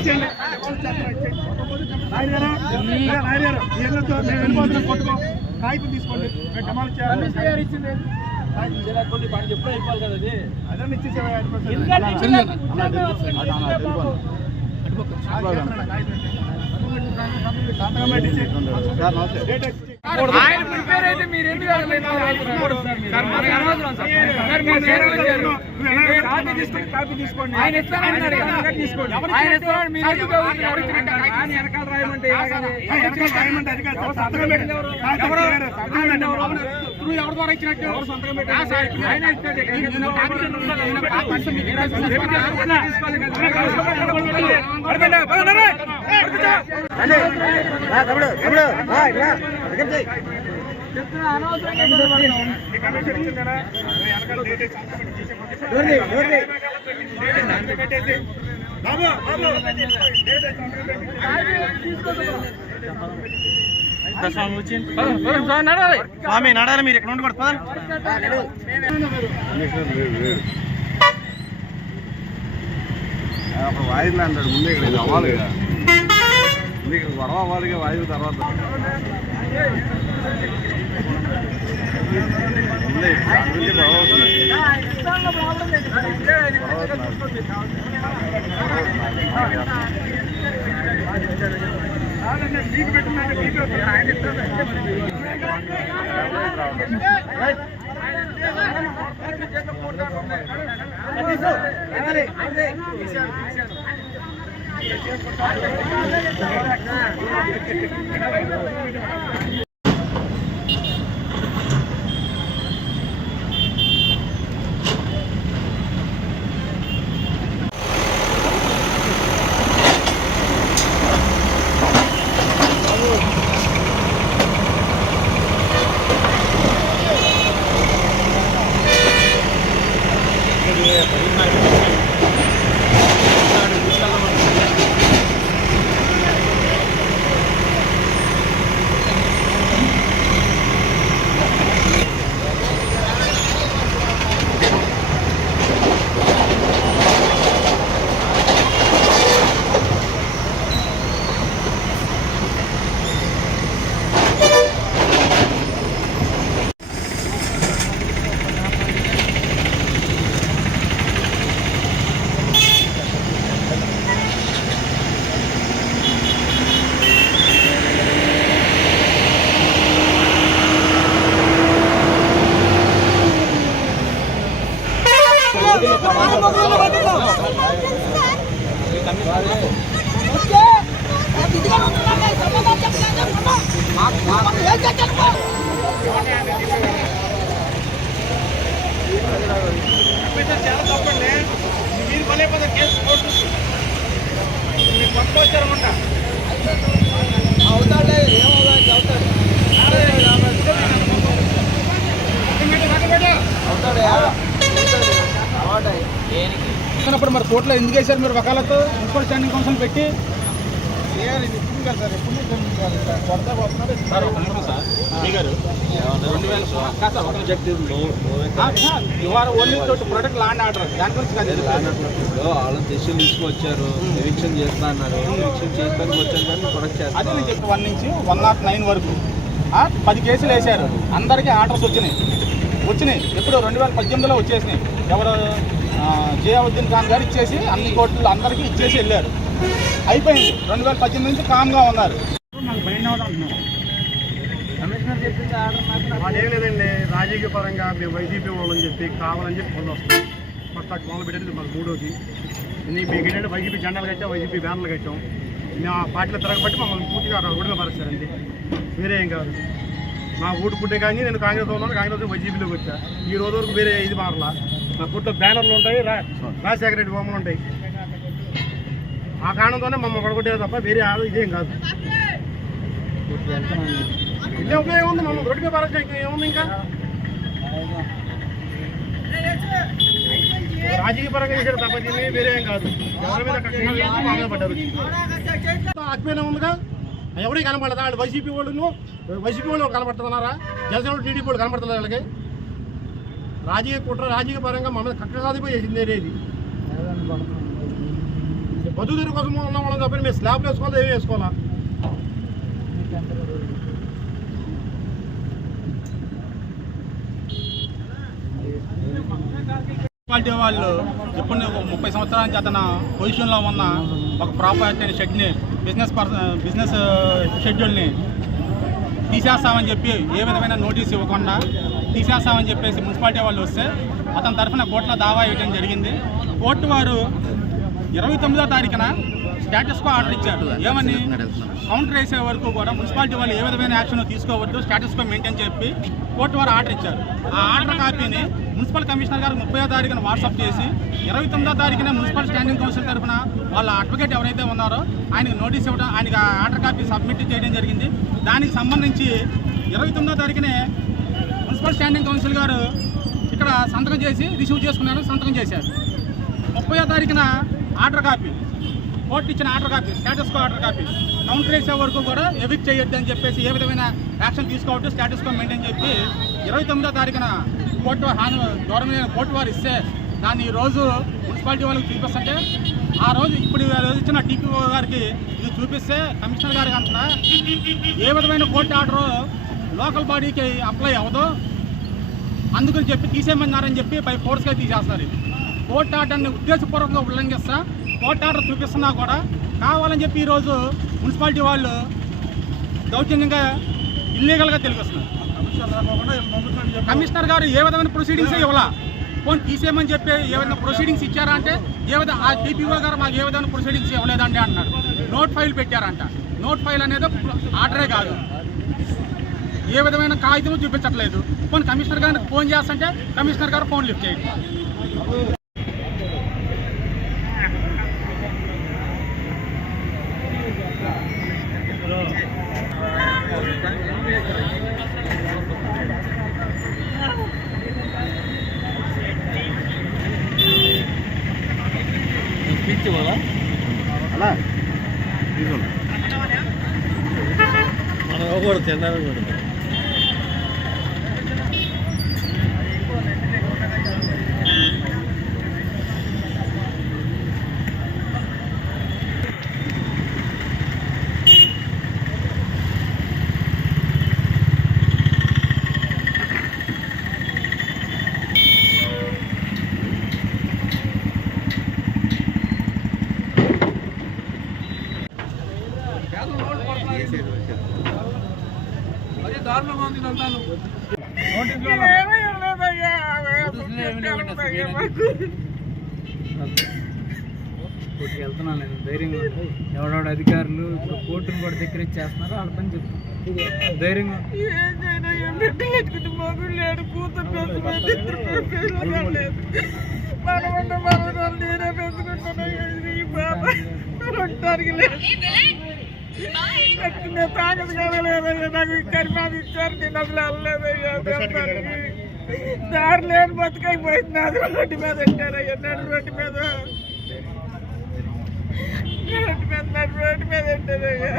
ఇచ్చేయండి. కొట్టుకో కాగితం తీసుకోండి. డెమాలిష్ చేయాలి. ఎప్పుడో అయిపోవాలి కదా అది. అదే ఇచ్చేసేవా ఆయన ప్రిపేర్ అయితే మీరు ఎందుకు కాపీ తీసుకోండి. ఆయన ఇస్తానన్నారు తీసుకోండి. ఆయన ఇస్తాను మీరు వెనకాల రాయమంటే ఎవరి ద్వారా ఇచ్చినట్టు ఆయన స్వామి నడాలి. మీరు ఇక్కడ ఉండకూడదు. అప్పుడు వాయిదా అంటాడు. ముందే ఇక్కడ ఇది అవ్వాలి కదా. ముందు ఇక్కడ గొడవ అవ్వాలిగా. వాయిదా తర్వాత ముందే గొడవ అవుతుంది. చాలా తప్పండి. మీరు కొనేపోతే కేసు మీరు కొత్త వచ్చారన్నమాట. అవుతాడే అవుతాడు మరి కోర్టులో ఎందుకు వేశారు మీరు? వకాలతో మున్సిపల్ స్టాండింగ్ కౌన్సిల్ పెట్టి వాళ్ళని తెచ్చి తీసుకొచ్చారు. ఎవిక్షన్ చేస్తా అన్నారు. ఎవిక్షన్ చేయడానికి వచ్చారు కానీ ప్రొడక్ట్ చేస్తారు. అదే నేను చెప్పి 1 నుంచి 109 వరకు 10 కేసులు వేశారు. అందరికీ ఆర్డర్స్ వచ్చినాయి. ఎప్పుడు 2018లో వచ్చేసినాయి. ఎవరు జియావుద్దీన్ ఖాన్ గారు ఇచ్చేసి అన్ని కోర్టులు అందరికీ ఇచ్చేసి వెళ్ళారు. అయిపోయింది. 2018 నుంచి కామ్గా ఉన్నారు. నాకు బయట అంటున్నాను. కమిషనర్ చెప్పింది ఆర్డర్ మాత్రం ఏం లేదండి. రాజకీయ పరంగా మేము వైసీపీ వాళ్ళని చెప్పి కావాలని చెప్పి పనులు వస్తాం. ఫస్ట్ అక్కడ మొదలు పెట్టేది మాకు 3వది. మీకు ఏంటంటే వైసీపీ జెండాలు కట్టాం, వైసీపీ బ్యానర్లు కట్టాం. మేము ఆ పార్టీలో తిరగబట్టి మమ్మల్ని పూర్తిగా ఊడిగా పరుస్తారండి. వేరే ఏం కాదు. నా ఓటు పుట్టే కానీ నేను కాంగ్రెస్ ఉన్నాను. కాంగ్రెస్ వైసీపీలోకి వచ్చా. ఈ రోజు వరకు వేరే ఇది మారలా. మా పుట్టిన బ్యానర్లు ఉంటాయి, రాజశేఖర రెడ్డి బొమ్మలు ఉంటాయి. ఆ కారణంతోనే మమ్మల్ని పడగొట్టేది తప్ప వేరే ఇదేం కాదు. ఇదే ఉపయోగం ఉంది. మమ్మల్ని రోడ్డు మీద పరచడం ఏముంది? ఇంకా రాజకీయ పరంగా చేశారు తప్ప దీన్ని వేరే ఏం కాదు. ఎవరి మీద కష్టంగా పడ్డారు. అతిపైన ఉందిగా. ఎవడే కనపడదా? వాళ్ళు వైసీపీ వాళ్ళు కనపడుతున్నారా? జనసేన వాళ్ళు, టీడీపీ వాళ్ళు కనపడుతున్నారు. వాళ్ళకి రాజకీయ కుట్ర, రాజకీయ పరంగా మమ్మల్ని కక్క సాధిపోయి చేసింది. ఇది బతుకు తెరువు కోసం ఉన్న వాళ్ళని తప్పని మేము స్లాబ్లు వేసుకోవాలి, ఏమి వేసుకోవాలా? మున్సిపాలిటీ వాళ్ళు ఎప్పుడు 30 సంవత్సరాల నుంచి అతను పొజిషన్లో ఉన్న ఒక ప్రాపర్టీ షెడ్ని బిజినెస్ షెడ్యూల్ని తీసేస్తామని చెప్పి ఏ విధమైన నోటీస్ ఇవ్వకుండా తీసేస్తామని చెప్పేసి మున్సిపాలిటీ వాళ్ళు వస్తే అతని తరఫున కోర్టులో దావా వేయడం జరిగింది. కోర్టు వారు 29వ తారీఖున స్టేటస్ కో ఆర్డర్ ఇచ్చారు. ఏమని కౌంటర్ వేసే వరకు కూడా మున్సిపాలిటీ వాళ్ళు ఏ విధమైన యాక్షన్ తీసుకోవద్దు, స్టేటస్ కో మెయింటైన్ చెప్పి కోర్టు వారు ఆర్డర్ ఇచ్చారు. ఆ ఆర్డర్ కాపీని మున్సిపల్ కమిషనర్ గారు 30వ తారీఖున వాట్సాప్ చేసి 29వ తారీఖున మున్సిపల్ స్టాండింగ్ కౌన్సిల్ తరఫున వాళ్ళ అడ్వకేట్ ఎవరైతే ఉన్నారో ఆయనకు నోటీస్ ఇవ్వడం, ఆయనకి ఆర్డర్ కాపీ సబ్మిట్ చేయడం జరిగింది. దానికి సంబంధించి 29వ తారీఖునే మున్సిపల్ స్టాండింగ్ కౌన్సిల్ గారు ఇక్కడ సంతకం చేసి రిసీవ్ చేసుకున్నారు, సంతకం చేశారు. 30వ తారీఖున ఆర్డర్ కాపీ, కోర్టు ఇచ్చిన order copy, status quo order copy counter వేసే వరకు కూడా ఎవిక్ట్ చేయొద్దు అని చెప్పేసి ఏ విధమైన యాక్షన్ తీసుకోవద్దు, స్టేటస్ కో మెయింటైన్ చెప్పి 29వ తారీఖున గవర్నమెంట్ కోర్టు వారు ఇస్తే దాన్ని ఈరోజు మున్సిపాలిటీ వాళ్ళకి చూపిస్తుంటే ఆ రోజు ఇప్పుడు ఇచ్చిన టీపీఓ గారికి ఇది చూపిస్తే కమిషనర్ గారికి అంటున్నా ఏ విధమైన కోర్టు ఆర్డర్ లోకల్ బాడీకి అప్లై అవ్వదు, అందుకని చెప్పి తీసేయమన్నారని చెప్పి బై ఫోర్స్గా తీసేస్తారు. కోర్టు ఆర్డర్ని ఉద్దేశపూర్వకంగా ఉల్లంఘిస్తా కోర్టు ఆర్డర్ చూపిస్తున్నా కూడా కావాలని చెప్పి ఈరోజు మున్సిపాలిటీ వాళ్ళు దౌర్జన్యంగా ఇల్లీగల్గా తెలిపిస్తున్నారు. కమిషనర్ గారు ఏ విధమైన ప్రొసీడింగ్స్ ఇవ్వాలా, ఫోన్ తీసేయమని చెప్పి ఏ విధంగా ప్రొసీడింగ్స్ ఇచ్చారా అంటే ఏ విధంగా ఆ టీపీఓ గారు మాకు ఏ విధమైన ప్రొసీడింగ్స్ ఇవ్వలేదండి అంటున్నారు. నోట్ ఫైల్ పెట్టారంట. నోట్ ఫైల్ అనేది ఆర్డరే కాదు, ఏ విధమైన కాగితం చూపించట్లేదు. ఫోన్ కమిషనర్ గారికి ఫోన్ చేస్తుంటే కమిషనర్ గారు ఫోన్ లిఫ్ట్ చేయండి. అలా మనం కూడా తిన్నాను కూడా దారుణంగా ఉంది అంతాను. వెళ్తున్నాను నేను ధైర్యంగా. ఎవడెవడ అధికారులు ఇప్పుడు కోర్టును కూడా దగ్గర చేస్తున్నారు, వాళ్ళ పని చెప్తాను ధైర్యంగా. తాగదు కదలేదయ్యా, నాకు ఇచ్చారు మాకు ఇచ్చారు, నేను అసలు వెళ్ళలేదయ్యా. దారి లేని బతుకైపోయింది. నాది రోడ్డు మీద పెట్టారయ్యా, నడు రోడ్డు మీద పెట్టారయ్యా.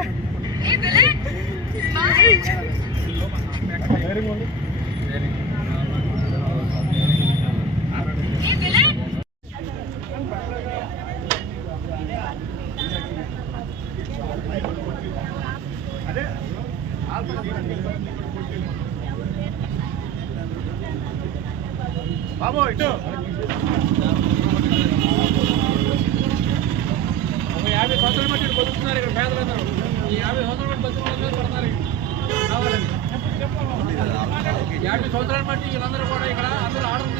బాబు ఇటు 50 సంవత్సరాల మట్టి బతుకుతున్నారు ఇక్కడ పేదలందరూ. ఈ 50 సంవత్సరాల మట్టి బతుకుతున్నారు పడుతున్నారు కావాలండి. 50 సంవత్సరాల మట్టి వీళ్ళందరూ కూడా ఇక్కడ అందరూ ఆర్డర్